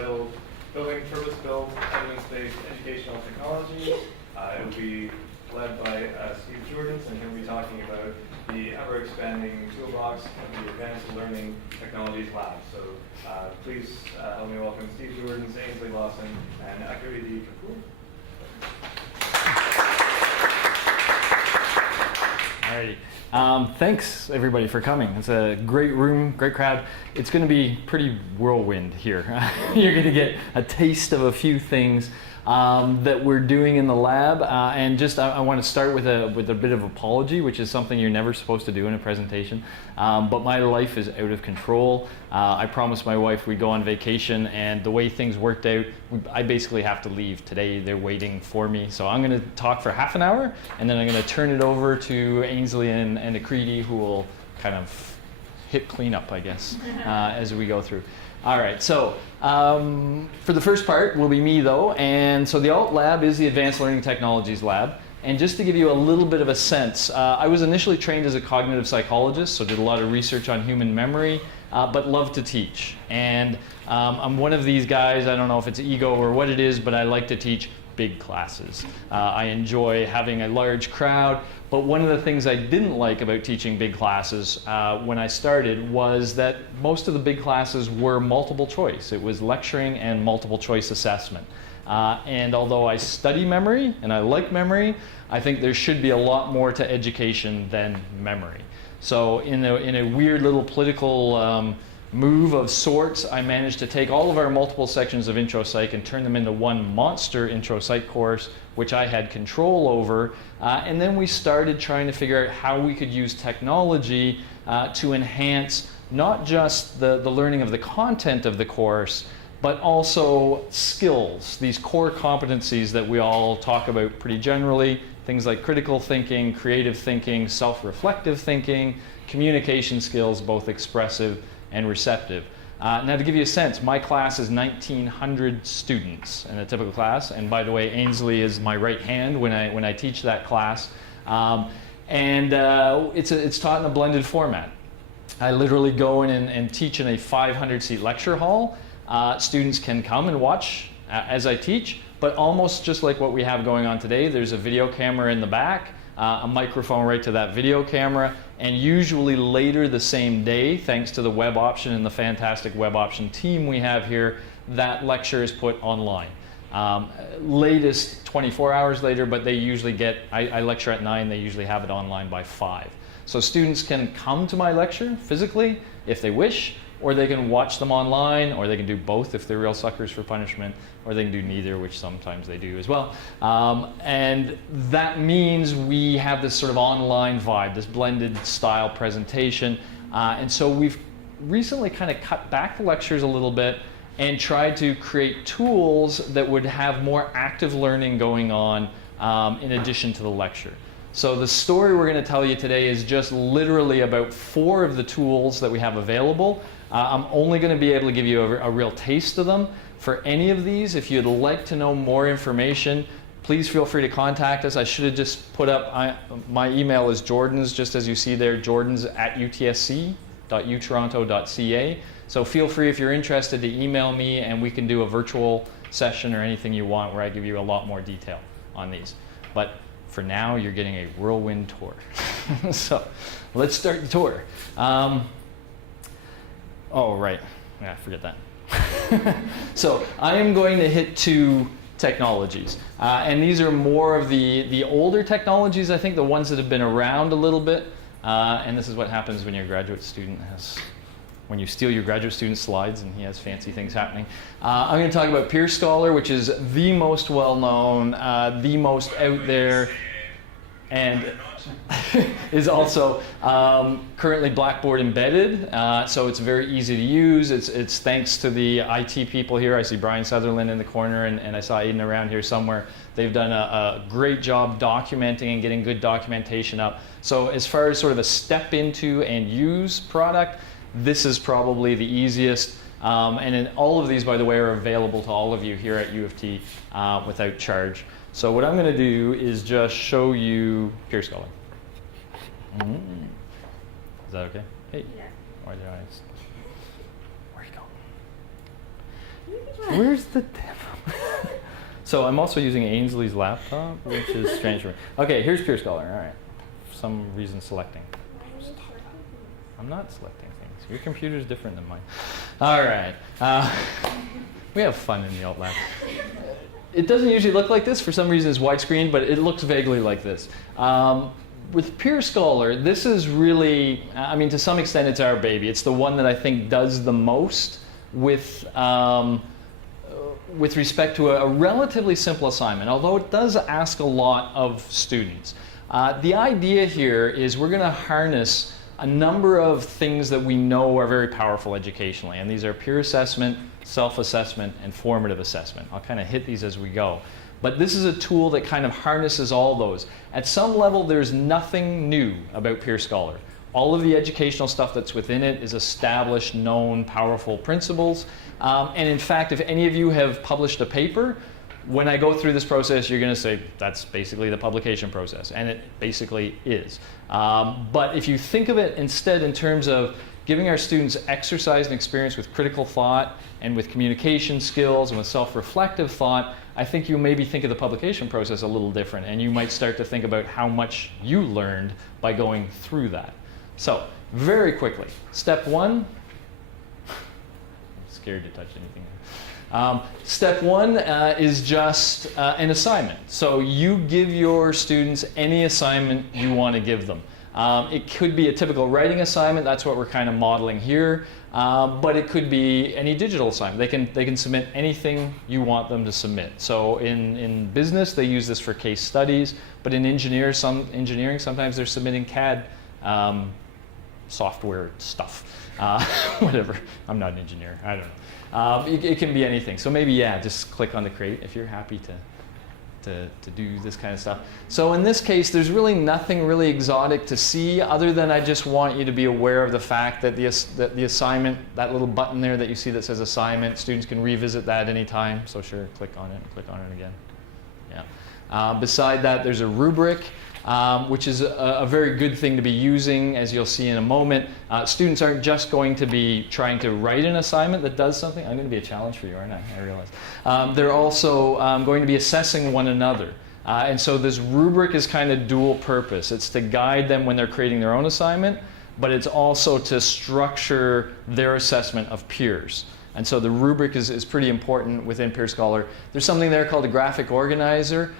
entitled Building Purpose-Built Evidence-Based Educational Technologies. It will be led by Steve Joordans, and he'll be talking about the ever-expanding toolbox of the Advanced Learning Technologies Lab. So please help me welcome Steve Joordans, Ainsley, Lawson, and Aakriti, kapoor. Alrighty. Thanks everybody for coming. It's a great room, great crowd. It's going to be pretty whirlwind here. You're going to get a taste of a few things that we're doing in the lab, and just I want to start with a bit of apology, which is something you're never supposed to do in a presentation. But my life is out of control. I promised my wife we'd go on vacation, and the way things worked out, I basically have to leave today. They're waiting for me, so I'm going to talk for half an hour, and then I'm going to turn it over to Ainsley and Aakriti, who will kind of hit cleanup, I guess, as we go through. All right, so for the first part will be me though, and so the Alt Lab is the Advanced Learning Technologies Lab. And just to give you a little bit of a sense, I was initially trained as a cognitive psychologist, so did a lot of research on human memory, but love to teach. And I'm one of these guys, I don't know if it's ego or what it is, but I like to teach big classes. I enjoy having a large crowd, but one of the things I didn't like about teaching big classes when I started was that most of the big classes were multiple choice. It was lecturing and multiple choice assessment. And although I study memory and I like memory, I think there should be a lot more to education than memory. So in a weird little political move of sorts, I managed to take all of our multiple sections of intro psych and turn them into one monster intro psych course, which I had control over. And then we started trying to figure out how we could use technology to enhance not just the learning of the content of the course, but also skills, these core competencies that we all talk about pretty generally, things like critical thinking, creative thinking, self-reflective thinking, communication skills, both expressive and receptive. Now to give you a sense, my class is 1,900 students in a typical class, and by the way, Ainsley is my right hand when I teach that class, it's taught in a blended format. I literally go in and teach in a 500-seat lecture hall. Students can come and watch as I teach, but almost just like what we have going on today, there's a video camera in the back, a microphone right to that video camera, and usually later the same day, thanks to the web option and the fantastic web option team we have here, that lecture is put online. Latest 24 hours later, but they usually get, I lecture at 9, they usually have it online by 5. So students can come to my lecture physically if they wish, or they can watch them online, or they can do both if they're real suckers for punishment, or they can do neither, which sometimes they do as well. And that means we have this sort of online vibe, this blended style presentation. And so we've recently kind of cut back the lectures a little bit and tried to create tools that would have more active learning going on in addition to the lecture. So the story we're going to tell you today is just literally about 4 of the tools that we have available. I'm only going to be able to give you a real taste of them. For any of these, if you'd like to know more information, please feel free to contact us. I should have just put up, my email is Joordans, just as you see there, jordans@utsc.utoronto.ca. So feel free, if you're interested, to email me and we can do a virtual session or anything you want where I give you a lot more detail on these. But for now, you're getting a whirlwind tour. So let's start the tour. Oh, right. Yeah, forget that. So I am going to hit 2 technologies. And these are more of the older technologies, I think, the ones that have been around a little bit. And this is what happens when your graduate student when you steal your graduate student's slides and he has fancy things happening. I'm going to talk about Peer Scholar, which is the most well-known, the most out there, and is also currently Blackboard embedded, so it's very easy to use. It's thanks to the IT people here. I see Brian Sutherland in the corner, and I saw Aiden around here somewhere. They've done a great job documenting and getting good documentation up. So as far as sort of a step into and use product, this is probably the easiest. And then all of these, by the way, are available to all of you here at U of T without charge. So what I'm going to do is just show you Peer Scholar. Is that okay? Hey. Yeah. Where'd you go? You can Where's the demo? So I'm also using Ainsley's laptop, which is strange for me. Okay, here's Peer Scholar. All right. For some reason selecting. I'm not selecting things. Your computer's different than mine. All right. We have fun in the alt lab. It doesn't usually look like this. For some reason, it's widescreen, but it looks vaguely like this. With Peer Scholar, this is really, I mean, to some extent, it's our baby. It's the one that I think does the most with respect to a relatively simple assignment, although it does ask a lot of students. The idea here is we're going to harness a number of things that we know are very powerful educationally, and these are peer assessment, self-assessment, and formative assessment. I'll kind of hit these as we go. But this is a tool that kind of harnesses all those. At some level, there's nothing new about Peer Scholar. All of the educational stuff that's within it is established, known, powerful principles. And in fact, if any of you have published a paper, when I go through this process, you're going to say, that's basically the publication process. And it basically is. But if you think of it instead in terms of giving our students exercise and experience with critical thought and with communication skills and with self-reflective thought, I think you maybe think of the publication process a little different, and you might start to think about how much you learned by going through that. So, very quickly, step one, I'm scared to touch anything. Step one is just an assignment. So you give your students any assignment you want to give them. It could be a typical writing assignment, that's what we're kind of modeling here, but it could be any digital assignment. They can submit anything you want them to submit. So in business, they use this for case studies, but in engineering, sometimes they're submitting CAD software stuff, whatever. I'm not an engineer, I don't know. It can be anything. So maybe, yeah, just click on the create if you're happy to do this kind of stuff. So in this case, there's really nothing really exotic to see other than I just want you to be aware of the fact that the assignment, that little button there that you see that says assignment, students can revisit that anytime. So sure, click on it and click on it again. Yeah. Beside that, there's a rubric, which is a very good thing to be using, as you'll see in a moment. Students aren't just going to be trying to write an assignment that does something. I'm going to be a challenge for you, aren't I? I realize. They're also going to be assessing one another. And so this rubric is kind of dual purpose. It's to guide them when they're creating their own assignment, but it's also to structure their assessment of peers. And so the rubric is pretty important within Peer Scholar. There's something there called a graphic organizer.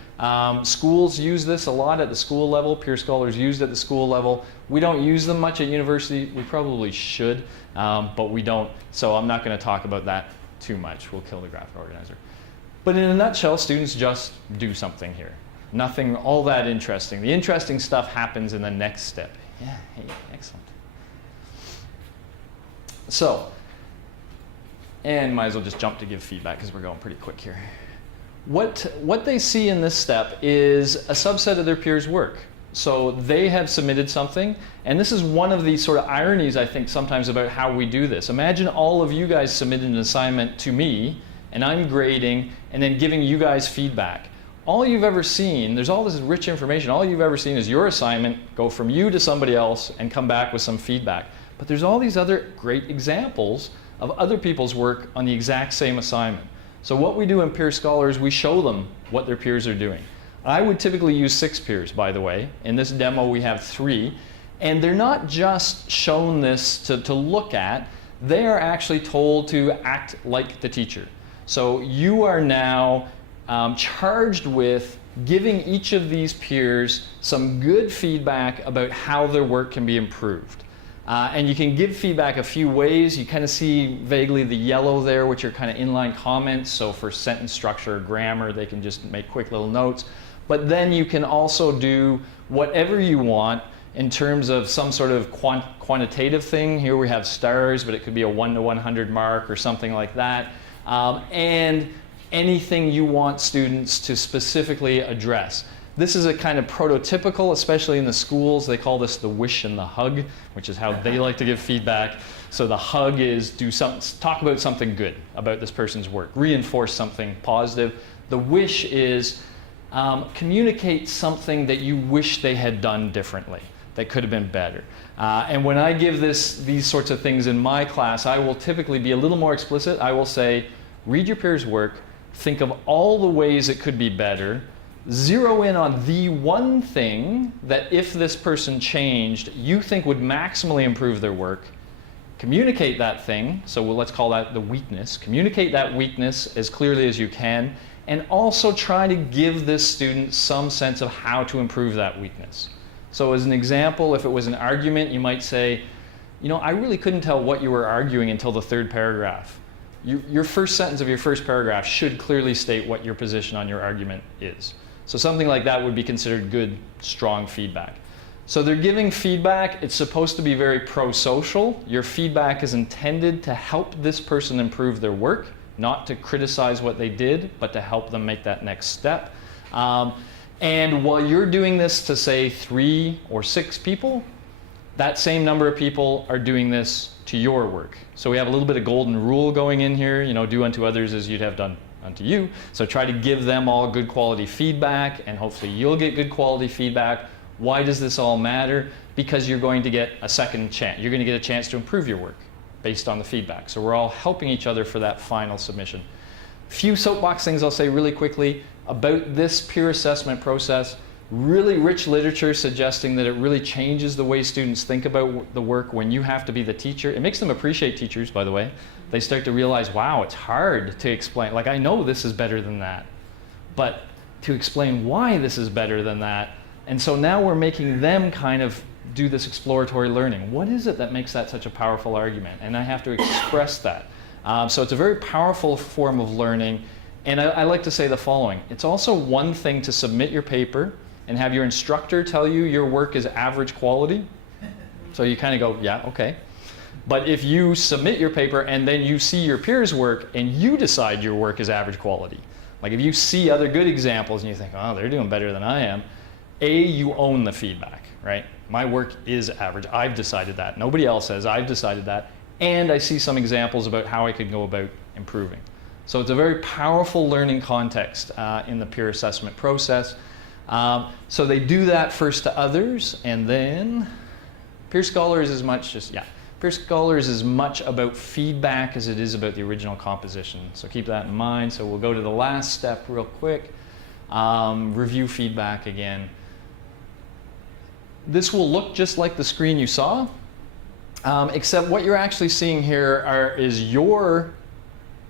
Schools use this a lot at the school level. Peer Scholars used at the school level. We don't use them much at university. We probably should, but we don't. So I'm not going to talk about that too much. We'll kill the graphic organizer. But in a nutshell, students just do something here. Nothing all that interesting. The interesting stuff happens in the next step. Yeah, hey, excellent. So, and might as well just jump to give feedback because we're going pretty quick here. What they see in this step is a subset of their peers' work. So they have submitted something, and this is one of the sort of ironies, I think, sometimes about how we do this. Imagine all of you guys submitted an assignment to me, and I'm grading, and then giving you guys feedback. All you've ever seen, there's all this rich information, all you've ever seen is your assignment go from you to somebody else and come back with some feedback. But there's all these other great examples of other people's work on the exact same assignment. So what we do in Peer Scholar is we show them what their peers are doing. I would typically use 6 peers, by the way. In this demo, we have 3. And they're not just shown this to look at. They are actually told to act like the teacher. So you are now charged with giving each of these peers some good feedback about how their work can be improved. And you can give feedback a few ways. You kind of see vaguely the yellow there, which are kind of inline comments. So for sentence structure or grammar, they can just make quick little notes. But then you can also do whatever you want in terms of some sort of quantitative thing. Here we have stars, but it could be a 1 to 100 mark or something like that. And anything you want students to specifically address. This is a kind of prototypical, especially in the schools. They call this the wish and the hug, which is how they like to give feedback. So the hug is talk about something good about this person's work, reinforce something positive. The wish is communicate something that you wish they had done differently, that could have been better. And when I give these sorts of things in my class, I will typically be a little more explicit. I will say, read your peers' work, think of all the ways it could be better, zero in on the one thing that if this person changed, you think would maximally improve their work, communicate that thing, so let's call that the weakness, communicate that weakness as clearly as you can, and also try to give this student some sense of how to improve that weakness. So as an example, if it was an argument, you might say, you know, I really couldn't tell what you were arguing until the third paragraph. Your first sentence of your first paragraph should clearly state what your position on your argument is. So something like that would be considered good, strong feedback. So they're giving feedback. It's supposed to be very pro-social. Your feedback is intended to help this person improve their work, not to criticize what they did, but to help them make that next step. And while you're doing this to, say, 3 or 6 people, that same number of people are doing this to your work. So we have a little bit of golden rule going in here, you know, do unto others as you'd have done unto you. So try to give them all good quality feedback, and hopefully you'll get good quality feedback. Why does this all matter? Because you're going to get a second chance. You're going to get a chance to improve your work based on the feedback. So we're all helping each other for that final submission. Few soapbox things I'll say really quickly about this peer assessment process. Really rich literature suggesting that it really changes the way students think about the work when you have to be the teacher. It makes them appreciate teachers, by the way. They start to realize, wow, it's hard to explain. Like, I know this is better than that, but to explain why this is better than that. And so now we're making them kind of do this exploratory learning. What is it that makes that such a powerful argument? And I have to express that. So it's a very powerful form of learning. And I like to say the following. It's also one thing to submit your paper and have your instructor tell you your work is average quality. So you kind of go, yeah, okay. But if you submit your paper and then you see your peers' work and you decide your work is average quality, like if you see other good examples and you think, oh, they're doing better than I am, you own the feedback, right? My work is average. I've decided that. Nobody else has. I've decided that. And I see some examples about how I could go about improving. So it's a very powerful learning context in the peer assessment process. So they do that first to others, and then peer scholars is much just, peer scholars is much about feedback as it is about the original composition. So keep that in mind. So we'll go to the last step real quick. Review feedback again. This will look just like the screen you saw, except what you're actually seeing here is your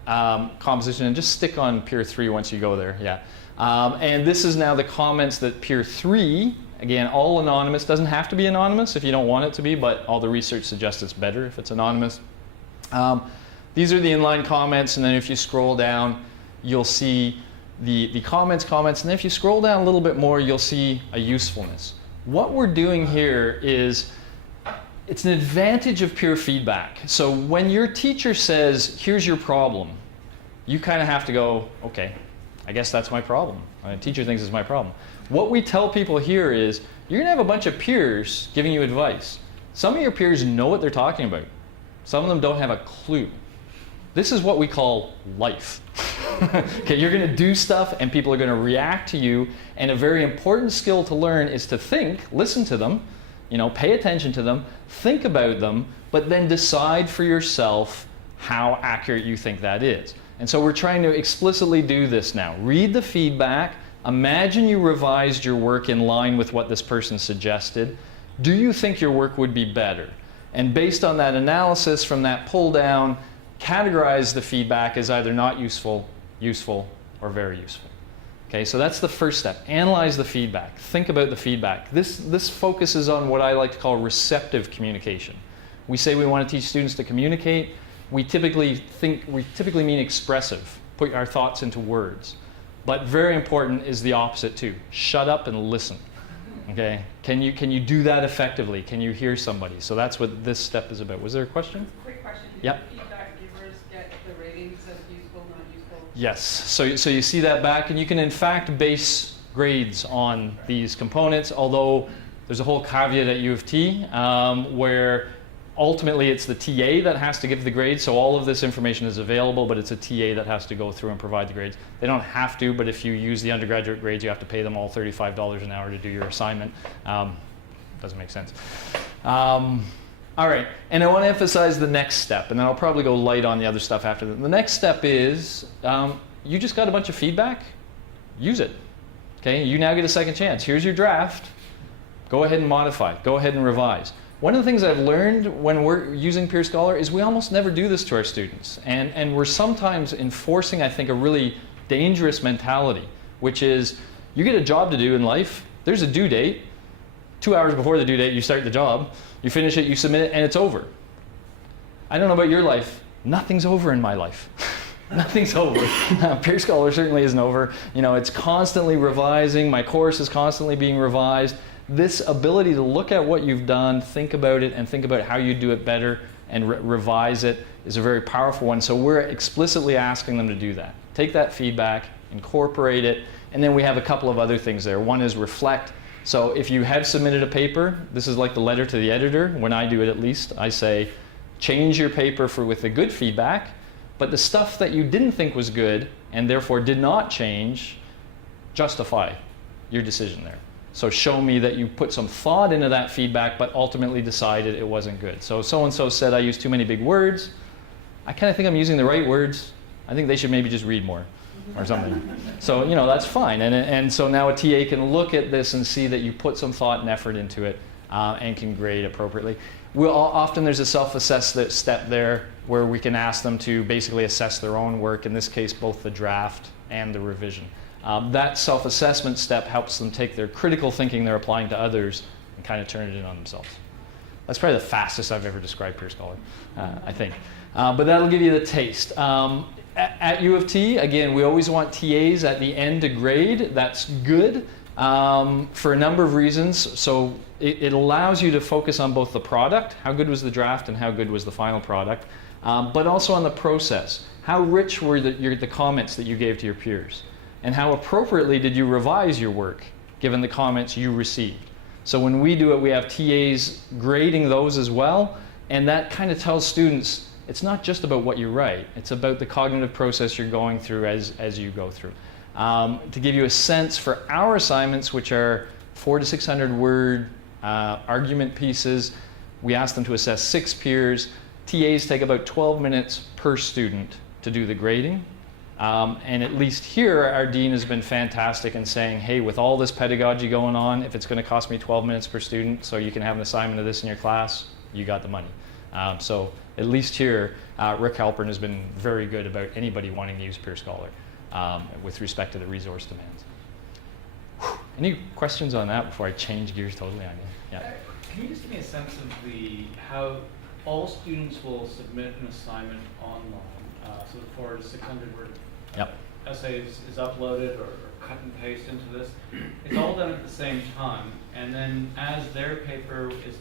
composition, and just stick on peer 3 once you go there, and this is now the comments that peer 3, again, all anonymous, doesn't have to be anonymous if you don't want it to be, but all the research suggests it's better if it's anonymous. These are the inline comments, and then if you scroll down, you'll see the comments, and then if you scroll down a little bit more, you'll see a usefulness. What we're doing here is, it's an advantage of peer feedback. So when your teacher says, here's your problem, you kind of have to go, okay, I guess that's my problem. My teacher thinks it's my problem. What we tell people here is, you're gonna have a bunch of peers giving you advice. Some of your peers know what they're talking about. Some of them don't have a clue. This is what we call life. Okay, you're gonna do stuff and people are gonna react to you, and a very important skill to learn is to think, listen to them, pay attention to them, think about them, but then decide for yourself how accurate you think that is. And so we're trying to explicitly do this now. Read the feedback, imagine you revised your work in line with what this person suggested. Do you think your work would be better? And based on that analysis from that pull down, categorize the feedback as either not useful, useful, or very useful. Okay, so that's the first step. Analyze the feedback. Think about the feedback. This focuses on what I like to call receptive communication. We say we want to teach students to communicate. We typically mean expressive, put our thoughts into words. But very important is the opposite too. Shut up and listen. Okay? Can you do that effectively? Can you hear somebody? So that's what this step is about. Was there a question? Quick question. Yep. Feedback givers get the ratings as useful, not useful? Yes. So you see that back, and you can in fact base grades on these components, although there's a whole caveat at U of T where ultimately it's the TA that has to give the grades. So all of this information is available, but it's a TA that has to go through and provide the grades. They don't have to, but if you use the undergraduate grades, you have to pay them all $35 an hour to do your assignment. Doesn't make sense. All right, and I want to emphasize the next step, and then I'll probably go light on the other stuff after that. The next step is you just got a bunch of feedback, use it. Okay, you now get a second chance. Here's your draft. Go ahead and modify. Go ahead and revise. One of the things I've learned when we're using Peer Scholar is we almost never do this to our students. And we're sometimes enforcing, I think, a really dangerous mentality, which is you get a job to do in life. There's a due date. 2 hours before the due date, you start the job. You finish it, you submit it, and it's over. I don't know about your life. Nothing's over in my life. Nothing's over. Peer Scholar certainly isn't over. You know, it's constantly revising. My course is constantly being revised. This ability to look at what you've done, think about it, and think about how you do it better and revise it is a very powerful one. So we're explicitly asking them to do that. Take that feedback, incorporate it, and then we have a couple of other things there. One is reflect. So if you have submitted a paper, this is like the letter to the editor. When I do it, at least, I say, change your paper with the good feedback, but the stuff that you didn't think was good and therefore did not change, justify your decision there. So show me that you put some thought into that feedback, but ultimately decided it wasn't good. So so-and-so said I used too many big words. I kind of think I'm using the right words. I think they should maybe just read more or something. So, you know, that's fine. And so now a TA can look at this and see that you put some thought and effort into it and can grade appropriately. Often there's a self-assess step there where we can ask them to basically assess their own work, in this case both the draft and the revision. That self-assessment step helps them take their critical thinking they're applying to others and kind of turn it in on themselves. That's probably the fastest I've ever described Peer Scholar, I think. But that'll give you the taste. At U of T, again, we always want TAs at the end to grade. That's good for a number of reasons. So it allows you to focus on both the product, how good was the draft and how good was the final product, but also on the process. How rich were the comments that you gave to your peers? And how appropriately did you revise your work given the comments you received? So when we do it, we have TAs grading those as well, and that kind of tells students it's not just about what you write, it's about the cognitive process you're going through as you go through. To give you a sense, for our assignments, which are 400 to 600 word argument pieces, we ask them to assess 6 peers. TAs take about 12 minutes per student to do the grading. And at least here, our dean has been fantastic in saying, hey, with all this pedagogy going on, if it's going to cost me 12 minutes per student so you can have an assignment of this in your class, you got the money. So at least here, Rick Halpern has been very good about anybody wanting to use Peer Scholar with respect to the resource demands. Whew. Any questions on that before I change gears totally on you? Yeah. Can you just give me a sense of how all students will submit an assignment online? So the 400 to 600 word essay is uploaded or cut and paste into this. It's all done at the same time, and then as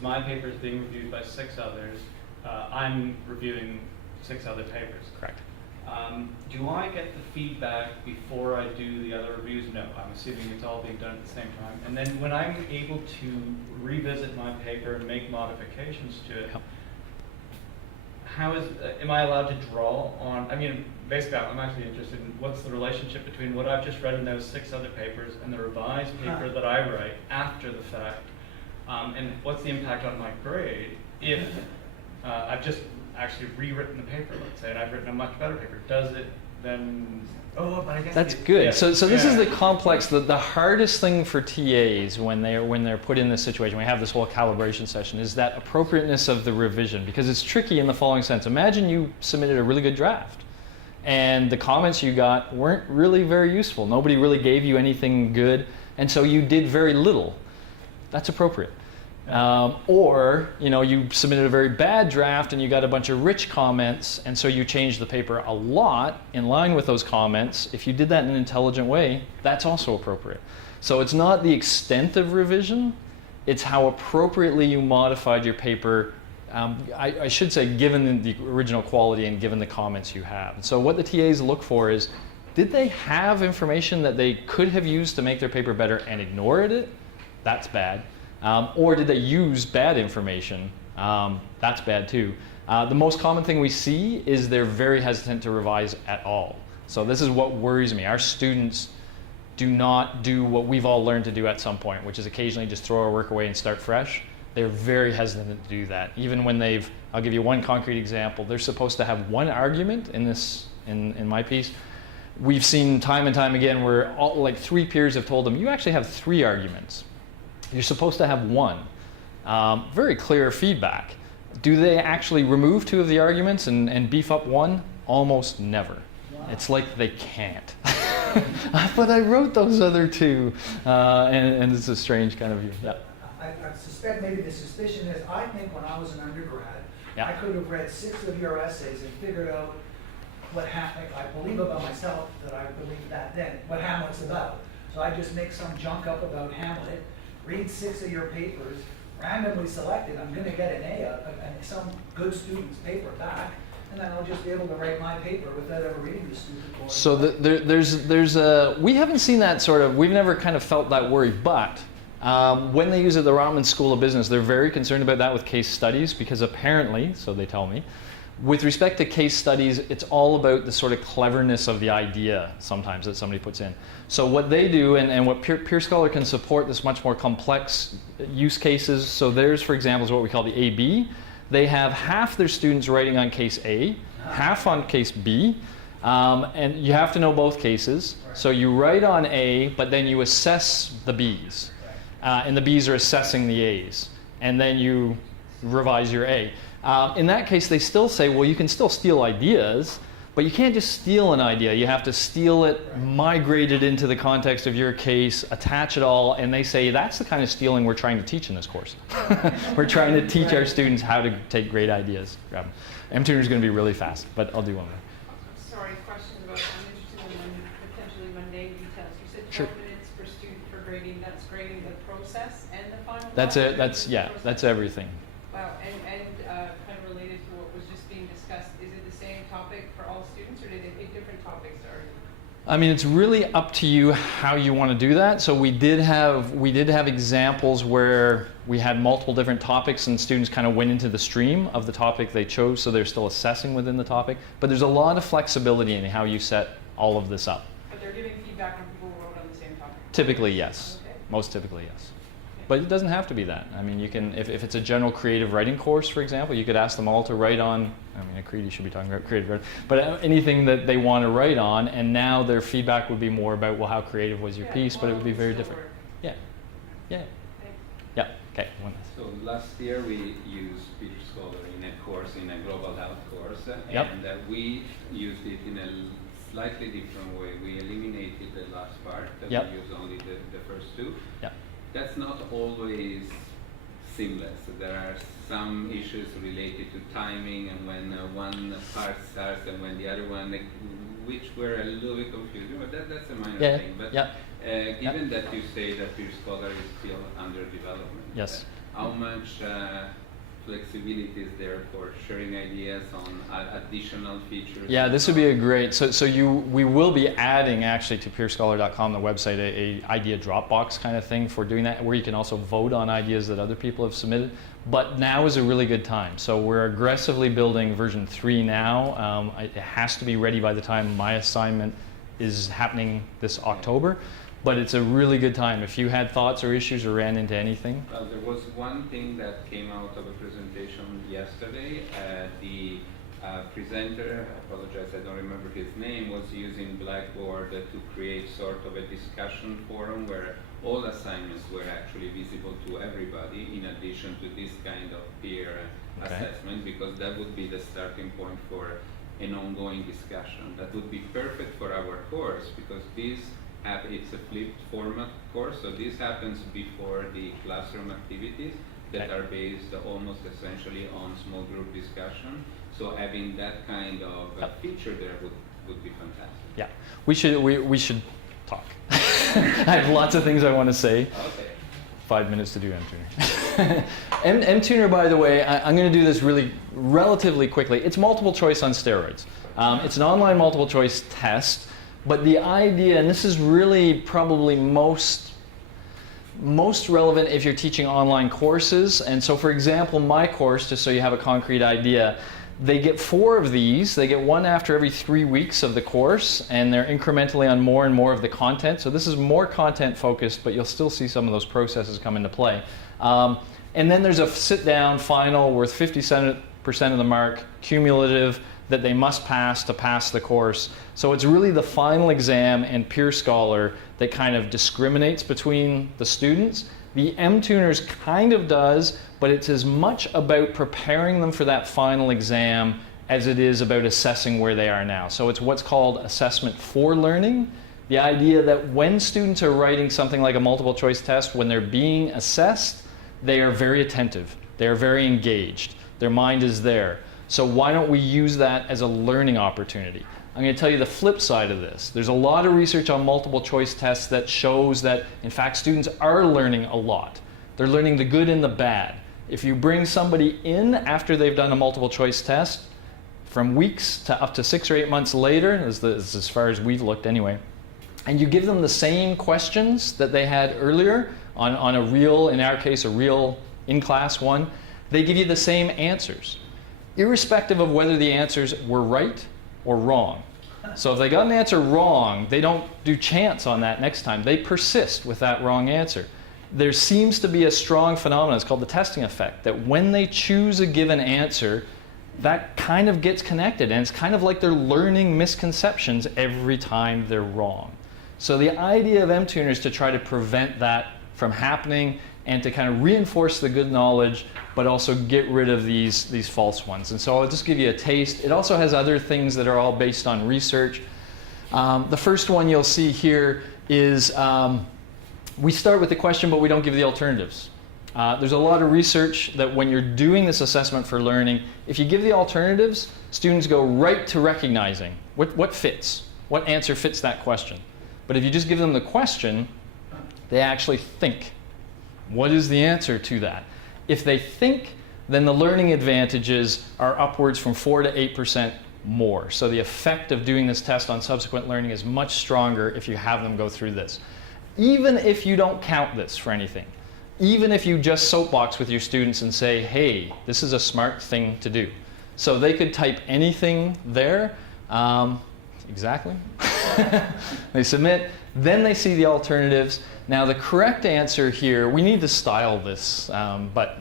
my paper is being reviewed by 6 others, I'm reviewing 6 other papers. Correct. Do I get the feedback before I do the other reviews? No, I'm assuming it's all being done at the same time. And then when I'm able to revisit my paper and make modifications to it, am I allowed to draw on, basically I'm actually interested in what's the relationship between what I've just read in those 6 other papers and the revised paper that I write after the fact, and what's the impact on my grade if I've just actually rewritten the paper, let's say, and I've written a much better paper. Does it then, but I guess that's good. Yeah. So this is the complex, the hardest thing for TAs when they're put in this situation, we have this whole calibration session, is that appropriateness of the revision, because it's tricky in the following sense. Imagine you submitted a really good draft and the comments you got weren't really very useful. Nobody really gave you anything good, and so you did very little. That's appropriate. Or you submitted a very bad draft and you got a bunch of rich comments, and so you changed the paper a lot in line with those comments. If you did that in an intelligent way, that's also appropriate. So it's not the extent of revision, it's how appropriately you modified your paper, I should say, given the original quality and given the comments you have. And so what the TAs look for is, did they have information that they could have used to make their paper better and ignored it? That's bad. Or did they use bad information? That's bad too. The most common thing we see is they're very hesitant to revise at all. So this is what worries me. Our students do not do what we've all learned to do at some point, which is occasionally just throw our work away and start fresh. they're very hesitant to do that. Even when I'll give you one concrete example. They're supposed to have one argument in my piece. We've seen time and time again where like 3 peers have told them, you actually have 3 arguments. You're supposed to have one. Very clear feedback. Do they actually remove 2 of the arguments and beef up one? Almost never. Wow. It's like they can't. But I wrote those other 2, and it's a strange kind of view. Yeah. I suspect maybe the suspicion is, I think when I was an undergrad, yeah. I could have read 6 of your essays and figured out what I believe about myself that I believed that then, what Hamlet's about. So I just make some junk up about Hamlet, read 6 of your papers, randomly selected, I'm going to get an A out of some good student's paper back, and then I'll just be able to write my paper without ever reading the stupid board. So we haven't seen that sort of, we've never kind of felt that worry, but when they use it at the Rotman School of Business, they're very concerned about that with case studies, because apparently, so they tell me, with respect to case studies, it's all about the sort of cleverness of the idea sometimes that somebody puts in. So what they do, and what Peer Scholar can support this much more complex use cases. So there's, for example, is what we call the AB. They have half their students writing on case A, half on case B, and you have to know both cases. So you write on A, but then you assess the Bs. And the Bs are assessing the As. And then you revise your A. In that case, they still say, well, you can still steal ideas, but you can't just steal an idea. You have to steal it, migrate it into the context of your case, attach it all, and they say that's the kind of stealing we're trying to teach in this course. We're trying to teach our students how to take great ideas. Grab them. MTutor is going to be really fast, but I'll do one more. Sorry, questions about, I'm interested in potentially mundane details. You said 12 Sure. minutes per student for grading. That's grading the process and the final That's product, it. or That's just the yeah. process? That's everything. Wow, and kind of related to what was just being discussed, is it the same topic for all students, or do they pick different topics to argue? I mean, it's really up to you how you want to do that. So we did have examples where we had multiple different topics and students kind of went into the stream of the topic they chose, so they're still assessing within the topic. But there's a lot of flexibility in how you set all of this up. But they're giving feedback on people who wrote on the same topic? Typically, yes. Okay. Most typically, yes. But it doesn't have to be that. I mean, you can, if it's a general creative writing course, for example, you could ask them all to write on, I mean, Aakriti should be talking about creative writing, but anything that they want to write on, and now their feedback would be more about, well, how creative was your piece, but it would be very different. Yeah. Yeah. Yeah. Okay. So last year we used Peer Scholar in a course, in a global health course, Yep. and we used it in a slightly different way. We eliminated the last part, Yep. we used only the first 2. Yep. That's not always seamless. There are some issues related to timing and when one part starts and when the other one, which were a little bit confusing, but that's a minor thing. But given that you say that Peer Scholar is still under development, Yes. How much flexibility is there for sharing ideas on additional features? Yeah, this would be a great. We will be adding actually to peerscholar.com, the website, a idea Dropbox kind of thing for doing that, where you can also vote on ideas that other people have submitted. But now is a really good time. So we're aggressively building version 3 now. It has to be ready by the time my assignment is happening this October. But it's a really good time. If you had thoughts or issues or ran into anything. Well, there was one thing that came out of a presentation yesterday. The presenter, I apologize, I don't remember his name, was using Blackboard to create sort of a discussion forum where all assignments were actually visible to everybody, in addition to this kind of peer assessment, because that would be the starting point for an ongoing discussion. That would be perfect for our course, because it's a flipped format course, so this happens before the classroom activities that are based almost essentially on small group discussion. So having that kind of feature there would be fantastic. Yeah, we should talk. I have lots of things I want to say. Okay. 5 minutes to do MTuner. MTuner, by the way, I'm going to do this relatively quickly. It's multiple choice on steroids. It's an online multiple choice test. But the idea, and this is really probably most relevant if you're teaching online courses. And so, for example, my course, just so you have a concrete idea, they get 4 of these. They get 1 after every 3 weeks of the course, and they're incrementally on more and more of the content. So this is more content focused, but you'll still see some of those processes come into play. And then there's a sit-down final worth 50% of the mark, cumulative, that they must pass to pass the course. So it's really the final exam and peer scholar that kind of discriminates between the students. The M-Tuners kind of does, but it's as much about preparing them for that final exam as it is about assessing where they are now. So it's what's called assessment for learning. The idea that when students are writing something like a multiple choice test, when they're being assessed, they are very attentive. They are very engaged. Their mind is there. So why don't we use that as a learning opportunity? I'm going to tell you the flip side of this. There's a lot of research on multiple choice tests that shows that, in fact, students are learning a lot. They're learning the good and the bad. If you bring somebody in after they've done a multiple choice test, from weeks to up to 6 or 8 months later, as far as we've looked anyway, and you give them the same questions that they had earlier on a real, in our case, a real in-class one, they give you the same answers, irrespective of whether the answers were right or wrong. So if they got an answer wrong, they don't do chance on that next time. They persist with that wrong answer. There seems to be a strong phenomenon, it's called the testing effect, that when they choose a given answer, that kind of gets connected, and it's kind of like they're learning misconceptions every time they're wrong. So the idea of M-Tuner is to try to prevent that from happening and to kind of reinforce the good knowledge, but also get rid of these false ones. And so I'll just give you a taste. It also has other things that are all based on research. The first one you'll see here is we start with the question, but we don't give the alternatives. There's a lot of research that when you're doing this assessment for learning, if you give the alternatives, students go right to recognizing what fits, what answer fits that question. But if you just give them the question, they actually think. What is the answer to that? If they think, then the learning advantages are upwards from 4 to 8% more. So the effect of doing this test on subsequent learning is much stronger if you have them go through this. Even if you don't count this for anything, even if you just soapbox with your students and say, hey, this is a smart thing to do. So they could type anything there. Exactly. They submit, then they see the alternatives. Now the correct answer here, we need to style this, but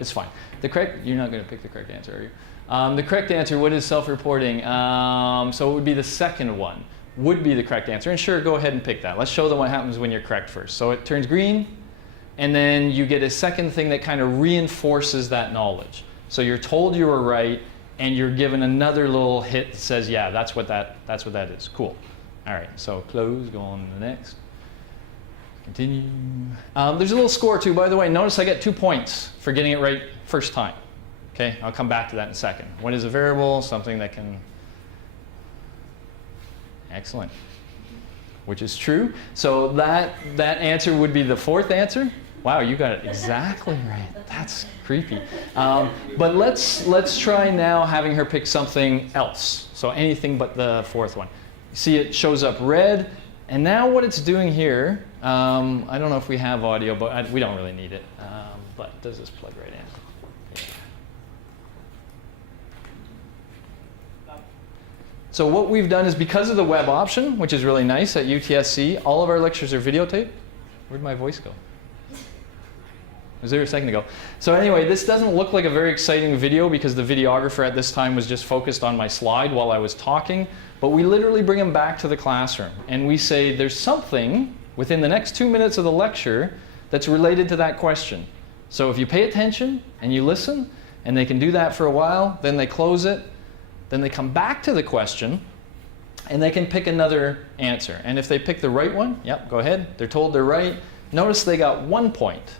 it's fine. You're not going to pick the correct answer, are you? The correct answer, what is self-reporting? So it would be the second one, would be the correct answer. And sure, go ahead and pick that. Let's show them what happens when you're correct first. So it turns green, and then you get a second thing that kind of reinforces that knowledge. So you're told you were right, and you're given another little hit that says, yeah, that's what that is. Cool. All right, so close, go on to the next. Continue. There's a little score too, by the way. Notice I get 2 points for getting it right first time. Okay, I'll come back to that in a second. What is a variable? Something that can... Excellent. Which is true. So that answer would be the fourth answer. Wow, you got it exactly right. That's creepy. But let's try now having her pick something else. So anything but the fourth one. See, it shows up red. And now what it's doing here, I don't know if we have audio, but we don't really need it. But does this plug right in? Yeah. So what we've done is, because of the web option, which is really nice at UTSC, all of our lectures are videotaped. Where'd my voice go? It was there a second ago. So anyway, this doesn't look like a very exciting video because the videographer at this time was just focused on my slide while I was talking. But we literally bring them back to the classroom. And we say, there's something within the next 2 minutes of the lecture that's related to that question. So if you pay attention and you listen, and they can do that for a while, then they close it, then they come back to the question, and they can pick another answer. And if they pick the right one, yep, go ahead. They're told they're right. Notice they got 1 point.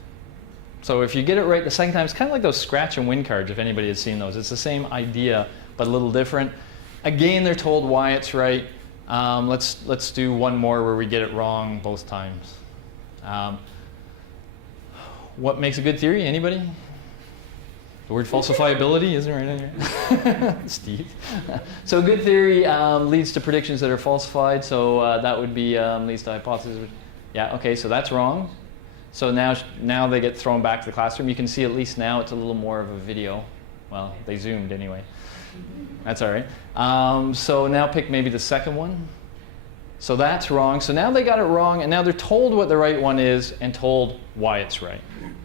So if you get it right the second time, it's kind of like those scratch and win cards, if anybody has seen those. It's the same idea, but a little different. Again, they're told why it's right. Let's do one more where we get it wrong both times. What makes a good theory? Anybody? The word falsifiability isn't right on here. Steve. So good theory leads to predictions that are falsified. So that would be leads to hypotheses. Yeah. Okay. So that's wrong. So now they get thrown back to the classroom. You can see at least now it's a little more of a video. Well, they zoomed anyway. That's all right. So now pick maybe the second one. So that's wrong. So now they got it wrong, and now they're told what the right one is and told why it's right.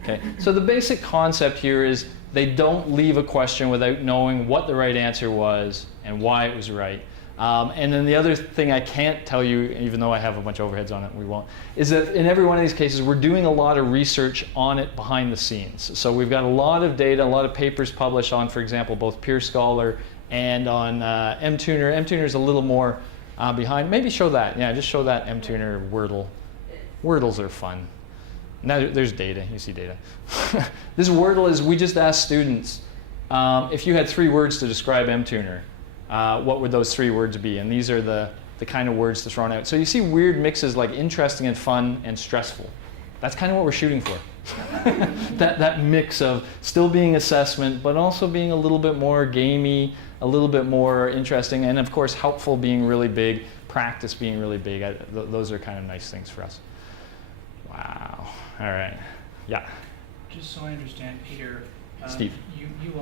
Okay, so the basic concept here is they don't leave a question without knowing what the right answer was and why it was right. And then the other thing I can't tell you, even though I have a bunch of overheads on it, we won't, is that in every one of these cases, we're doing a lot of research on it behind the scenes. So we've got a lot of data, a lot of papers published on, for example, both Peer Scholar and on mTuner. mTuner is a little more behind. Maybe show that. Yeah, just show that mTuner Wordle. Wordles are fun. Now there's data. You see data. This Wordle is, we just asked students, if you had 3 words to describe mTuner, what would those 3 words be? And these are the kind of words that's thrown out. So you see weird mixes like interesting and fun and stressful. That's kind of what we're shooting for. that mix of still being assessment, but also being a little bit more gamey, a little bit more interesting, and of course helpful being really big, practice being really big. Those are kind of nice things for us. Wow. All right. Yeah. Just so I understand, Peter, Steve. You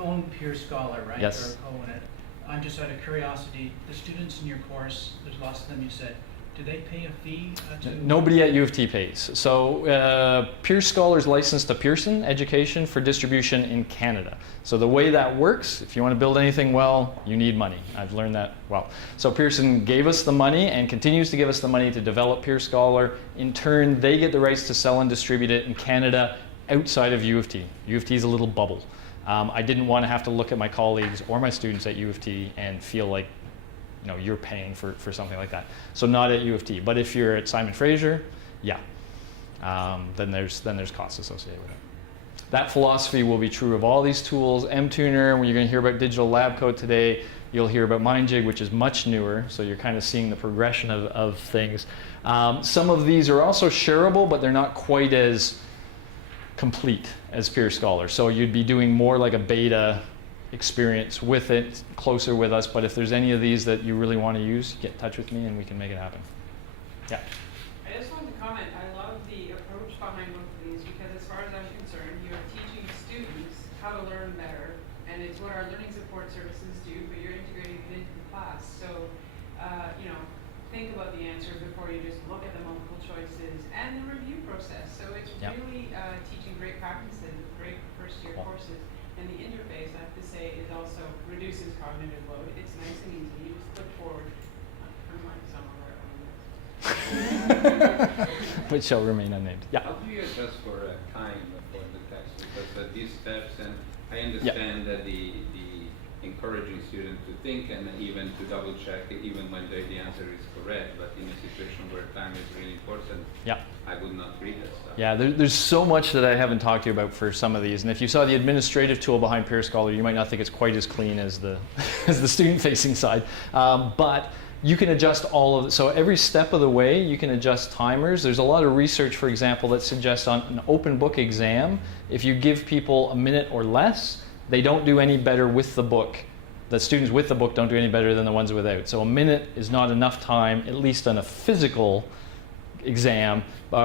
own Peer Scholar, right? Yes. Or co-own it. I'm just out of curiosity, the students in your course, there's lots of them you said, do they pay a fee to? Nobody at U of T pays. So Peer Scholar is licensed to Pearson Education for distribution in Canada. So the way that works, if you want to build anything well, you need money. I've learned that well. So Pearson gave us the money and continues to give us the money to develop Peer Scholar. In turn, they get the rights to sell and distribute it in Canada outside of U of T. U of T is a little bubble. I didn't want to have to look at my colleagues or my students at U of T and feel like, you know, you're paying for something like that. So not at U of T. But if you're at Simon Fraser, yeah, then there's costs associated with it. That philosophy will be true of all these tools. mTuner, when you're going to hear about digital lab code today, you'll hear about MindJig, which is much newer. So you're kind of seeing the progression of things. Some of these are also shareable, but they're not quite as complete as Peer Scholar. So you'd be doing more like a beta experience with it, closer with us. But if there's any of these that you really want to use, get in touch with me and we can make it happen. Yeah. I just wanted to comment, I love the approach behind both of these because as far as I'm concerned, you're teaching students how to learn better, and it's what our learning support services do, but you're integrating it into the class. So, you know, think about the answer before you just look at the multiple choices and the review process. So it's really teaching great practices, great first year courses. And the interface, I have to say, is also reduces cognitive load. It's nice and easy. You just click forward. Which shall remain unnamed. Yeah. How do you adjust for time for the text? Because these steps, and I understand that the encouraging students to think and even to double check even when the answer is correct, but in a situation where time is really important, I would not read that stuff. Yeah, there's so much that I haven't talked to you about for some of these. And if you saw the administrative tool behind Peer Scholar, you might not think it's quite as clean as the as the student-facing side. But you can adjust all of it. So every step of the way, you can adjust timers. There's a lot of research, for example, that suggests on an open book exam, if you give people a minute or less, they don't do any better with the book. The students with the book don't do any better than the ones without. So a minute is not enough time, at least on a physical exam,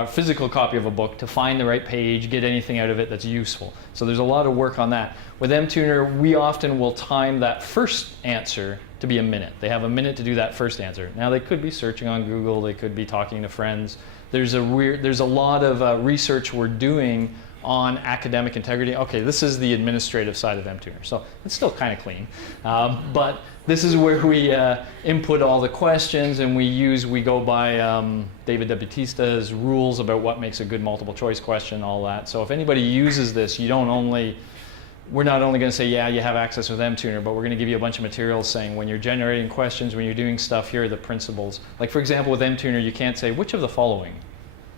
physical copy of a book, to find the right page, get anything out of it that's useful. So there's a lot of work on that. With mTuner, we often will time that first answer to be a minute. They have a minute to do that first answer. Now they could be searching on Google, they could be talking to friends. There's a lot of research we're doing on academic integrity. Okay, this is the administrative side of mTuner, so it's still kind of clean. But this is where we input all the questions, and we go by David De Bautista's rules about what makes a good multiple choice question, all that. So if anybody uses this, we're not only going to say, yeah, you have access with mTuner, but we're going to give you a bunch of materials saying when you're generating questions, when you're doing stuff, here are the principles. Like for example, with mTuner, you can't say, which of the following?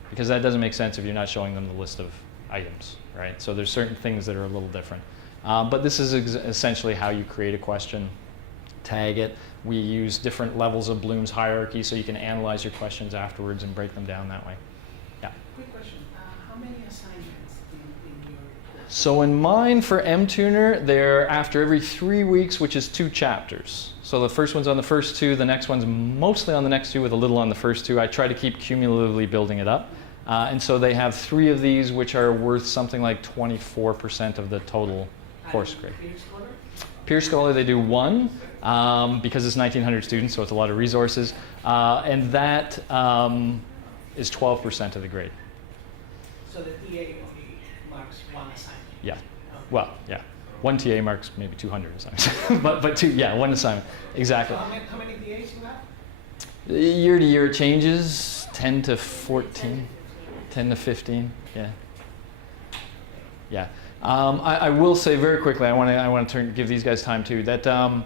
Because that doesn't make sense if you're not showing them the list of items, right? So there's certain things that are a little different. But this is essentially how you create a question, tag it. We use different levels of Bloom's hierarchy so you can analyze your questions afterwards and break them down that way. Yeah. Quick question, how many assignments in your course? So in mine for mTuner, they're after every 3 weeks, which is 2 chapters. So the first one's on the first 2, the next one's mostly on the next 2 with a little on the first 2. I try to keep cumulatively building it up. And so they have 3 of these, which are worth something like 24% of the total course grade. Peer Scholar, they do 1 because it's 1,900 students, so it's a lot of resources. And that is 12% of the grade. So the EA only marks one assignment? Yeah. Well, yeah. One TA marks maybe 200 assignments. but two, yeah, one assignment. Exactly. So how many DAs you have? Year to year changes, 10 to 14, 10 to 15, yeah. Yeah. I will say very quickly, I want to give these guys time too, that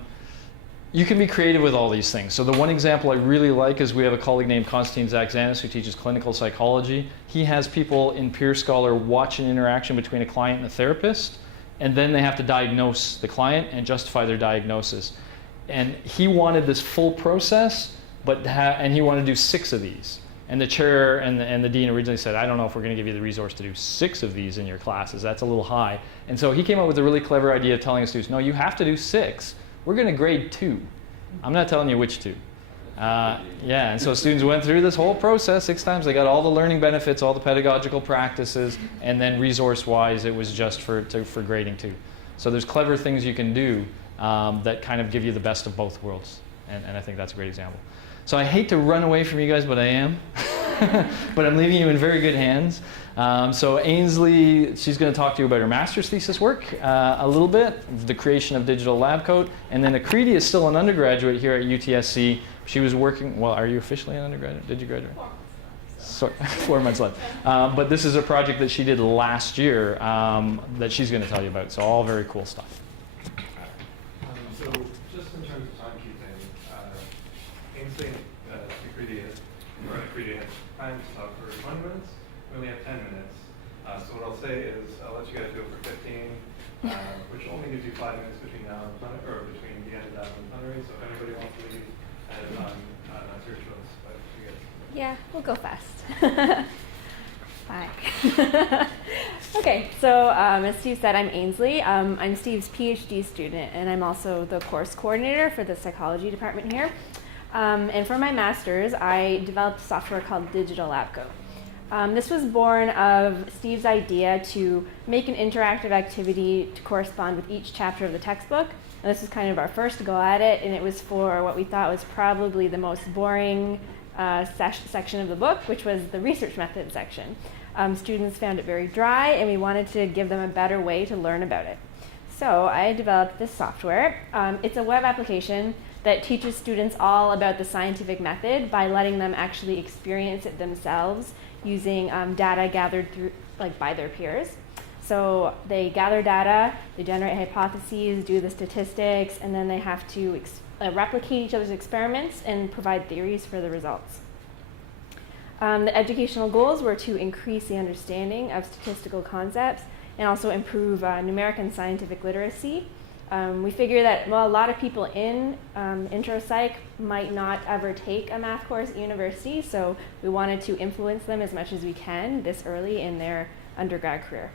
you can be creative with all these things. So the one example I really like is we have a colleague named Konstantin Zakzanis who teaches clinical psychology. He has people in Peer Scholar watch an interaction between a client and a therapist, and then they have to diagnose the client and justify their diagnosis. And he wanted this full process, and he wanted to do 6 of these. And the chair and the dean originally said, I don't know if we're going to give you the resource to do 6 of these in your classes. That's a little high. And so he came up with a really clever idea of telling his students, no, you have to do 6. We're going to grade 2. I'm not telling you which 2. Yeah, and so students went through this whole process 6 times. They got all the learning benefits, all the pedagogical practices, and then resource-wise, it was just for grading 2. So there's clever things you can do that kind of give you the best of both worlds. And I think that's a great example. So I hate to run away from you guys, but I am. But I'm leaving you in very good hands. So Ainsley, she's going to talk to you about her master's thesis work a little bit, the creation of digital lab coat. And then Aakriti is still an undergraduate here at UTSC. She was working, well, are you officially an undergraduate? Did you graduate? 4 months left. But this is a project that she did last year that she's going to tell you about. So all very cool stuff. So just in terms of timekeeping, Ainsley, Aakriti has planned to talk for 20 minutes. We only have 10 minutes. So what I'll say is I'll let you guys go for 15, which only gives you 5 minutes between now and between the end of that and plenary. So if anybody wants to leave ahead of time, that's your choice. But you guys. Yeah, we'll go fast. Bye. Okay, so as Steve said, I'm Ainsley. I'm Steve's PhD student, and I'm also the course coordinator for the psychology department here. And for my master's, I developed software called Digital Lab Coat. This was born of Steve's idea to make an interactive activity to correspond with each chapter of the textbook. And this was kind of our first go at it, and it was for what we thought was probably the most boring section of the book, which was the research method section. Students found it very dry, and we wanted to give them a better way to learn about it. So I developed this software. It's a web application that teaches students all about the scientific method by letting them actually experience it themselves using data gathered through, by their peers. So they gather data, they generate hypotheses, do the statistics, and then they have to replicate each other's experiments and provide theories for the results. The educational goals were to increase the understanding of statistical concepts and also improve numeric and scientific literacy. We figure that, well, a lot of people in intro psych might not ever take a math course at university, so we wanted to influence them as much as we can this early in their undergrad career.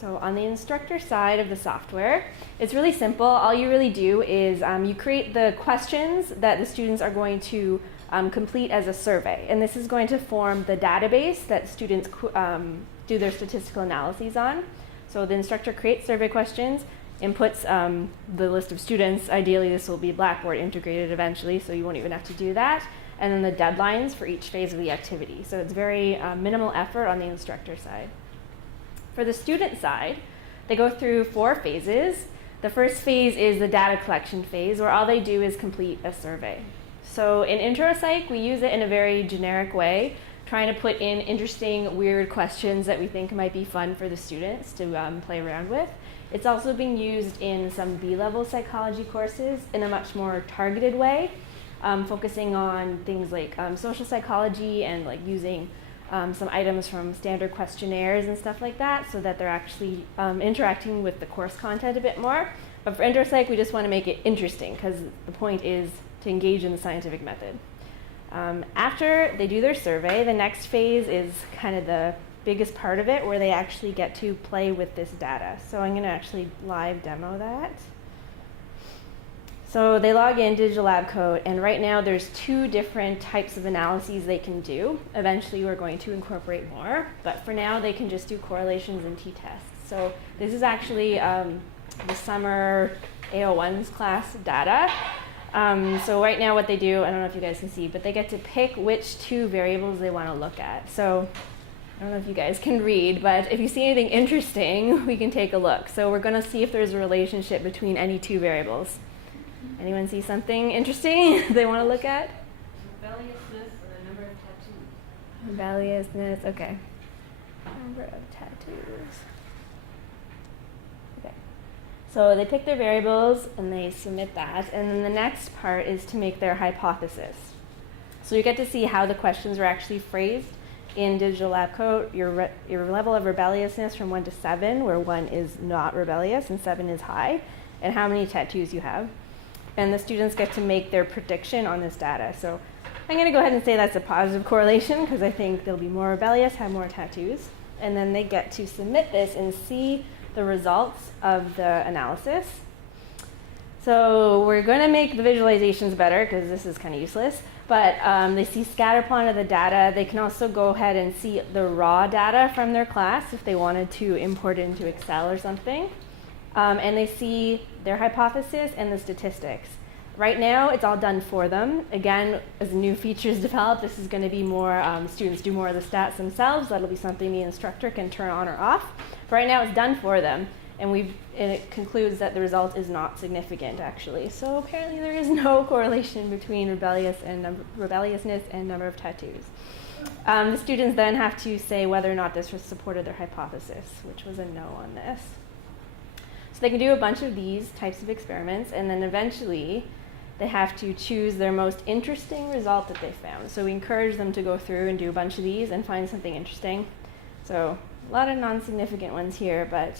So on the instructor side of the software, it's really simple. All you really do is you create the questions that the students are going to complete as a survey, and this is going to form the database that students do their statistical analyses on. So the instructor creates survey questions, inputs the list of students. Ideally, this will be Blackboard integrated eventually, so you won't even have to do that. And then the deadlines for each phase of the activity. So it's very minimal effort on the instructor side. For the student side, they go through 4 phases. The first phase is the data collection phase, where all they do is complete a survey. So in intro psych, we use it in a very generic way, trying to put in interesting, weird questions that we think might be fun for the students to play around with. It's also being used in some B-level psychology courses in a much more targeted way, focusing on things like social psychology and using some items from standard questionnaires and stuff like that, so that they're actually interacting with the course content a bit more. But for intro psych, we just want to make it interesting, because the point is to engage in the scientific method. After they do their survey, the next phase is kind of the biggest part of it, where they actually get to play with this data. So I'm going to actually live demo that. So they log in Digital Lab Coat, and right now there's 2 different types of analyses they can do. Eventually we're going to incorporate more, but for now they can just do correlations and t-tests. So this is actually the summer AO1's class data. So right now what they do, I don't know if you guys can see, but they get to pick which 2 variables they want to look at. So I don't know if you guys can read, but if you see anything interesting, we can take a look. So we're going to see if there's a relationship between any two variables. Anyone see something interesting they want to look at? Rebelliousness and the number of tattoos. Rebelliousness, okay. Number of tattoos. Okay. So they pick their variables and they submit that. And then the next part is to make their hypothesis. So you get to see how the questions are actually phrased in Digital Lab Coat, your level of rebelliousness from 1 to 7, where 1 is not rebellious and 7 is high, and how many tattoos you have. And the students get to make their prediction on this data. So I'm going to go ahead and say that's a positive correlation because I think they'll be more rebellious, have more tattoos. And then they get to submit this and see the results of the analysis. So we're going to make the visualizations better because this is kind of useless. But they see scatter plot of the data. They can also go ahead and see the raw data from their class if they wanted to import it into Excel or something. And they see their hypothesis and the statistics. Right now, it's all done for them. Again, as new features develop, this is going to be more, students do more of the stats themselves. That'll be something the instructor can turn on or off. But right now, it's done for them. And it concludes that the result is not significant, actually. So apparently there is no correlation between rebelliousness and number of tattoos. The students then have to say whether or not this supported their hypothesis, which was a no on this. So they can do a bunch of these types of experiments, and then eventually they have to choose their most interesting result that they found. So we encourage them to go through and do a bunch of these and find something interesting. So a lot of non-significant ones here, but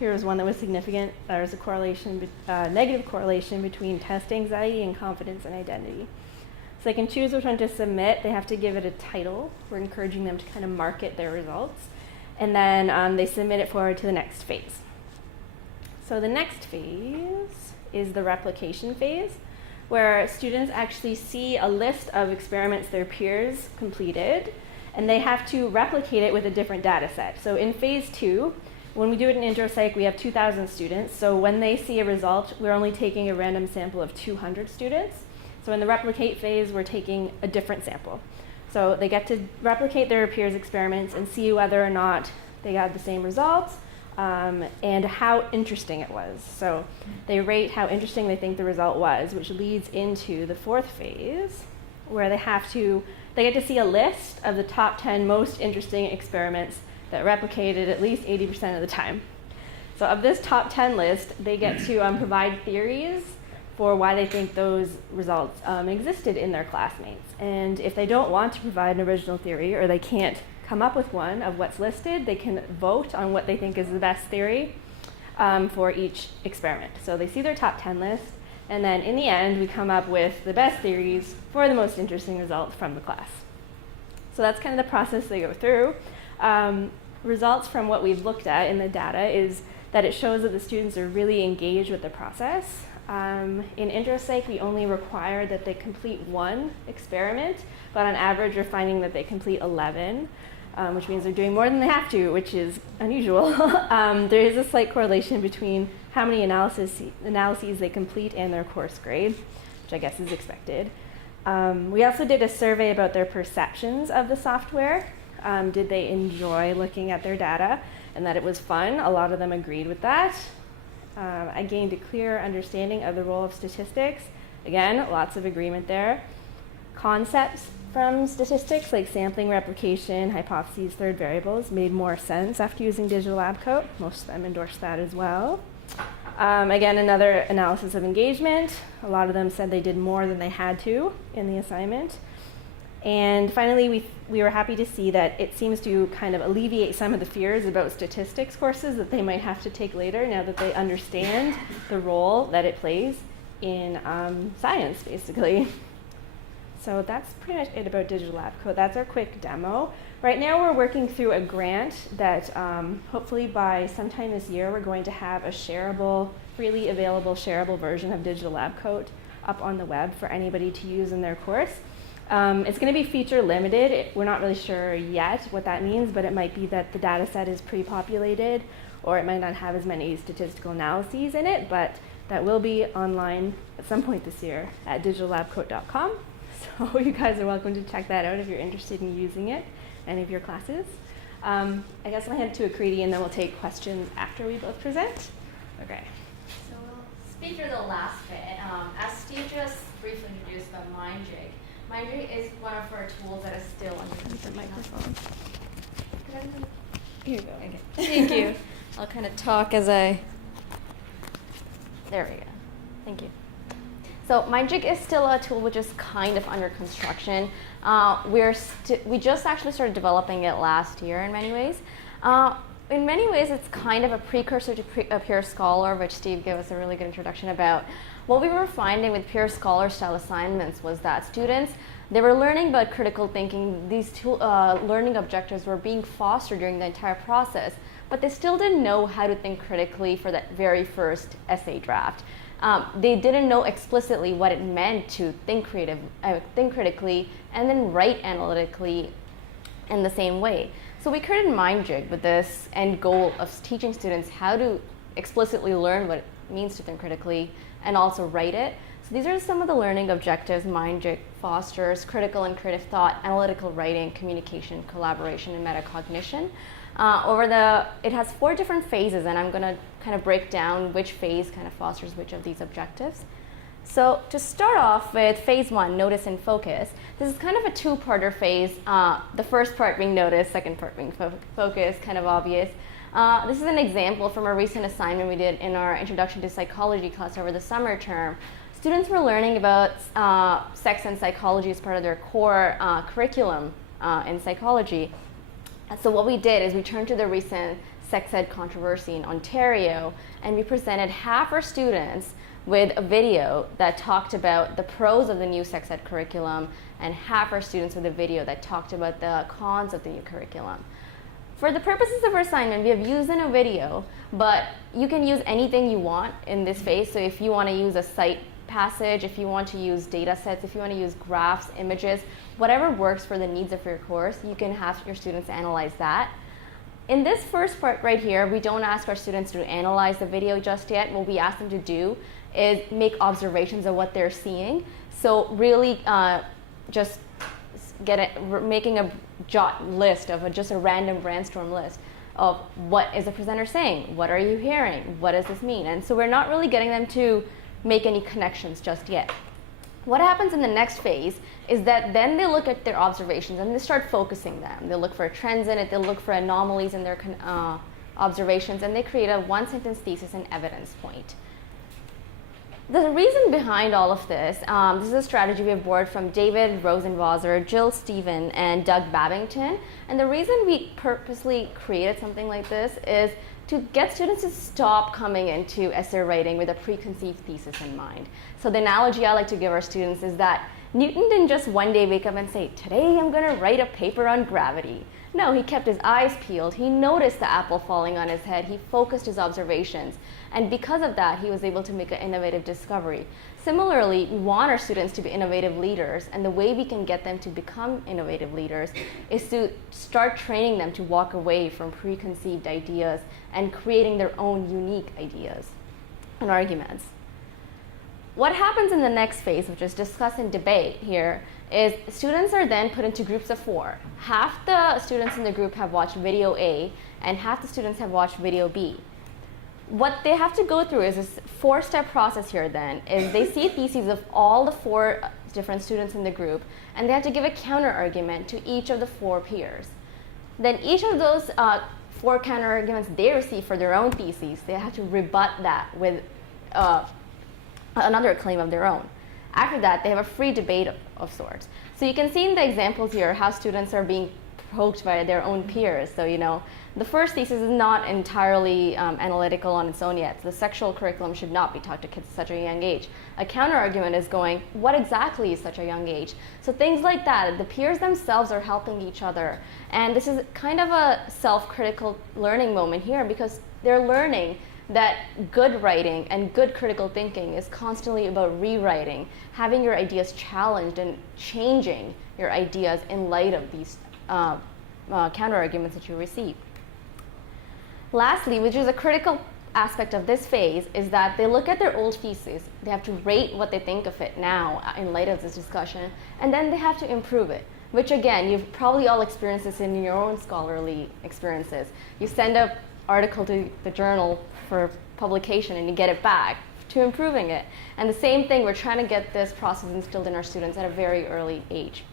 here was one that was significant. There was a correlation, negative correlation between test anxiety and confidence and identity. So they can choose which one to submit. They have to give it a title. We're encouraging them to kind of market their results. And then they submit it forward to the next phase. So the next phase is the replication phase, where students actually see a list of experiments their peers completed, and they have to replicate it with a different data set. So in phase 2, when we do it in IntroPsych, we have 2,000 students. So when they see a result, we're only taking a random sample of 200 students. So in the replicate phase, we're taking a different sample. So they get to replicate their peers' experiments and see whether or not they got the same results and how interesting it was. So they rate how interesting they think the result was, which leads into the 4th phase, where they get to see a list of the top 10 most interesting experiments that replicated at least 80% of the time. So of this top 10 list, they get to provide theories for why they think those results existed in their classmates. And if they don't want to provide an original theory, or they can't come up with one of what's listed, they can vote on what they think is the best theory for each experiment. So they see their top 10 list, and then in the end, we come up with the best theories for the most interesting results from the class. So that's kind of the process they go through. Results from what we've looked at in the data is that it shows that the students are really engaged with the process. In IntroPsych, we only require that they complete 1 experiment, but on average, we're finding that they complete 11, which means they're doing more than they have to, which is unusual. There is a slight correlation between how many analyses they complete and their course grade, which I guess is expected. We also did a survey about their perceptions of the software. Did they enjoy looking at their data and that it was fun? A lot of them agreed with that. I gained a clear understanding of the role of statistics. Again, lots of agreement there. Concepts from statistics like sampling, replication, hypotheses, third variables made more sense after using Digital Lab Coat. Most of them endorsed that as well. Again, another analysis of engagement. A lot of them said they did more than they had to in the assignment. And finally, we were happy to see that it seems to kind of alleviate some of the fears about statistics courses that they might have to take later now that they understand the role that it plays in science, basically. So that's pretty much it about Digital Lab Coat. That's our quick demo. Right now we're working through a grant that hopefully by sometime this year we're going to have a shareable, freely available shareable version of Digital Lab Coat up on the web for anybody to use in their course. It's going to be feature limited. We're not really sure yet what that means, but it might be that the data set is pre-populated, or it might not have as many statistical analyses in it, but that will be online at some point this year at digitallabcoat.com. So you guys are welcome to check that out if you're interested in using it in any of your classes. I guess I'll hand it to Aakriti and then we'll take questions after we both present. Okay. So we'll speak through the last bit. As Steve just briefly introduced about MindJig, MindJig is one of our tools that is still under construction. The microphone. Here you go. Okay. Thank you. I'll kind of talk as I... There we go. Thank you. So MindJig is still a tool which is kind of under construction. We just actually started developing it last year in many ways. In many ways, it's kind of a precursor to a Peer Scholar, which Steve gave us a really good introduction about. What we were finding with Peer Scholar style assignments was that students, they were learning about critical thinking. These two learning objectives were being fostered during the entire process, but they still didn't know how to think critically for that very first essay draft. They didn't know explicitly what it meant to think critically and then write analytically in the same way. So we created MindJig with this end goal of teaching students how to explicitly learn what it means to think critically and also write it. So these are some of the learning objectives MindJig fosters: critical and creative thought, analytical writing, communication, collaboration, and metacognition. It has 4 different phases, and I'm going to kind of break down which phase kind of fosters which of these objectives. So to start off with phase 1, notice and focus, this is kind of a 2-parter phase. The first part being notice, second part being focus, kind of obvious. This is an example from a recent assignment we did in our Introduction to Psychology class over the summer term. Students were learning about sex and psychology as part of their core curriculum in psychology. So what we did is we turned to the recent sex ed controversy in Ontario, and we presented half our students with a video that talked about the pros of the new sex ed curriculum and half our students with a video that talked about the cons of the new curriculum. For the purposes of our assignment, we have used in a video, but you can use anything you want in this phase. So if you want to use a cite passage, if you want to use data sets, if you want to use graphs, images, whatever works for the needs of your course, you can have your students analyze that. In this first part right here, we don't ask our students to analyze the video just yet. What we ask them to do is make observations of what they're seeing. So really just making a jot list of just a random brainstorm list of what is the presenter saying, what are you hearing, what does this mean? And so we're not really getting them to make any connections just yet. What happens in the next phase is that then they look at their observations and they start focusing them. They look for trends in it, they look for anomalies in their observations, and they create a 1-sentence thesis and evidence point. The reason behind all of this, this is a strategy we have borrowed from David Rosenwasser, Jill Stephen, and Doug Babington. And the reason we purposely created something like this is to get students to stop coming into essay writing with a preconceived thesis in mind. So the analogy I like to give our students is that Newton didn't just one day wake up and say, today I'm going to write a paper on gravity. No, he kept his eyes peeled. He noticed the apple falling on his head. He focused his observations. And because of that, he was able to make an innovative discovery. Similarly, we want our students to be innovative leaders. And the way we can get them to become innovative leaders is to start training them to walk away from preconceived ideas and creating their own unique ideas and arguments. What happens in the next phase, which is discuss and debate here, is students are then put into groups of 4. Half the students in the group have watched video A, and half the students have watched video B. What they have to go through is this 4-step process here then, is they see theses of all the 4 different students in the group, and they have to give a counter argument to each of the 4 peers. Then each of those 4 counter arguments they receive for their own theses, they have to rebut that with another claim of their own. After that, they have a free debate of sorts. So you can see in the examples here how students are being poked by their own peers. So, the first thesis is not entirely analytical on its own yet. The sexual curriculum should not be taught to kids at such a young age. A counter-argument is going, what exactly is such a young age? So things like that, the peers themselves are helping each other. And this is kind of a self-critical learning moment here because they're learning that good writing and good critical thinking is constantly about rewriting, having your ideas challenged and changing your ideas in light of these counter-arguments that you receive. Lastly, which is a critical aspect of this phase is that they look at their old thesis, they have to rate what they think of it now in light of this discussion, and then they have to improve it, which again, you've probably all experienced this in your own scholarly experiences. You send an article to the journal for publication and you get it back to improving it. And the same thing, we're trying to get this process instilled in our students at a very early age.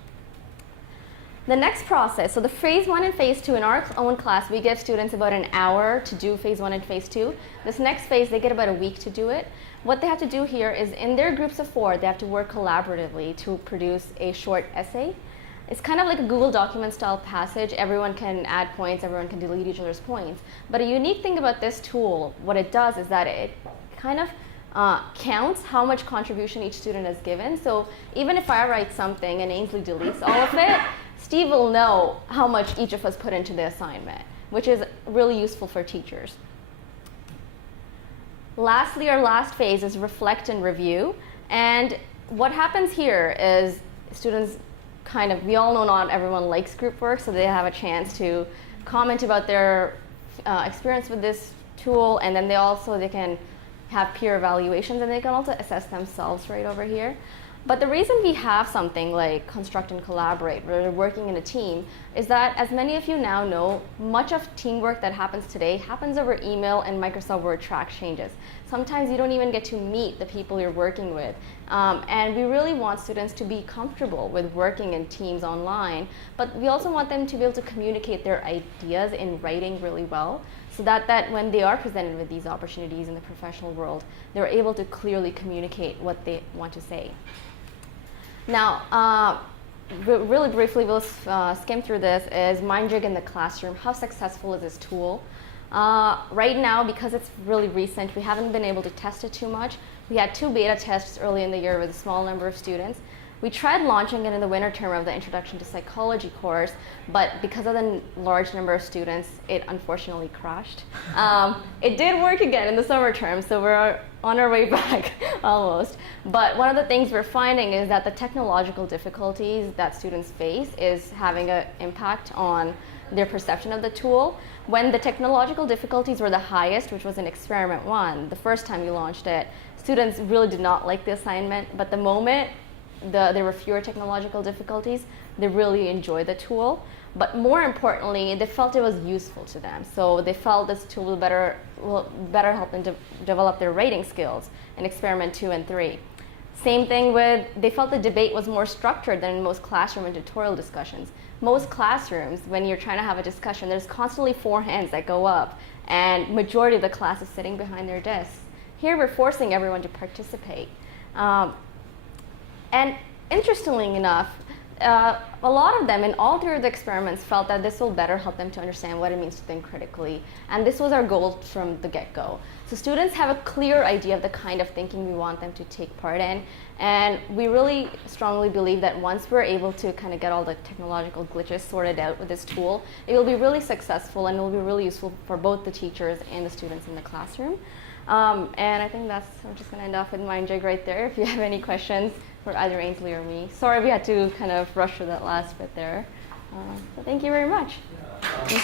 The next process, so the phase 1 and phase 2 in our own class, we give students about an hour to do phase 1 and phase 2. This next phase, they get about a week to do it. What they have to do here is in their groups of 4, they have to work collaboratively to produce a short essay. It's kind of like a Google document style passage. Everyone can add points, everyone can delete each other's points. But a unique thing about this tool, what it does is that it kind of counts how much contribution each student has given. So even if I write something and Ainsley deletes all of it, Steve will know how much each of us put into the assignment, which is really useful for teachers. Lastly, our last phase is reflect and review. And what happens here is students kind of, we all know not everyone likes group work, so they have a chance to comment about their experience with this tool, and then they can have peer evaluations, and they can also assess themselves right over here. But the reason we have something like construct and collaborate, where we're working in a team, is that as many of you now know, much of teamwork that happens today happens over email and Microsoft Word track changes. Sometimes you don't even get to meet the people you're working with. And we really want students to be comfortable with working in teams online, but we also want them to be able to communicate their ideas in writing really well, so that when they are presented with these opportunities in the professional world, they're able to clearly communicate what they want to say. Now, really briefly, we'll skim through this, is MindJig in the classroom. How successful is this tool? Right now, because it's really recent, we haven't been able to test it too much. We had 2 beta tests early in the year with a small number of students. We tried launching it in the winter term of the Introduction to Psychology course, but because of the large number of students, it unfortunately crashed. It did work again in the summer term, so we're on our way back almost. But one of the things we're finding is that the technological difficulties that students face is having an impact on their perception of the tool. When the technological difficulties were the highest, which was in Experiment 1, the first time we launched it, students really did not like the assignment, but the moment there were fewer technological difficulties, they really enjoyed the tool. But more importantly, they felt it was useful to them. So they felt this tool will better help them develop their writing skills in Experiment 2 and 3. Same thing with, they felt the debate was more structured than in most classroom and tutorial discussions. Most classrooms, when you're trying to have a discussion, there's constantly 4 hands that go up, and majority of the class is sitting behind their desks. Here we're forcing everyone to participate. And interestingly enough, a lot of them in all 3 of the experiments felt that this will better help them to understand what it means to think critically. And this was our goal from the get-go. So students have a clear idea of the kind of thinking we want them to take part in. And we really strongly believe that once we're able to kind of get all the technological glitches sorted out with this tool, it will be really successful and it will be really useful for both the teachers and the students in the classroom. And I think I'm just going to end off with MindJig right there. If you have any questions for either Ainsley or me. Sorry we had to kind of rush through that last bit there. So thank you very much. Yeah,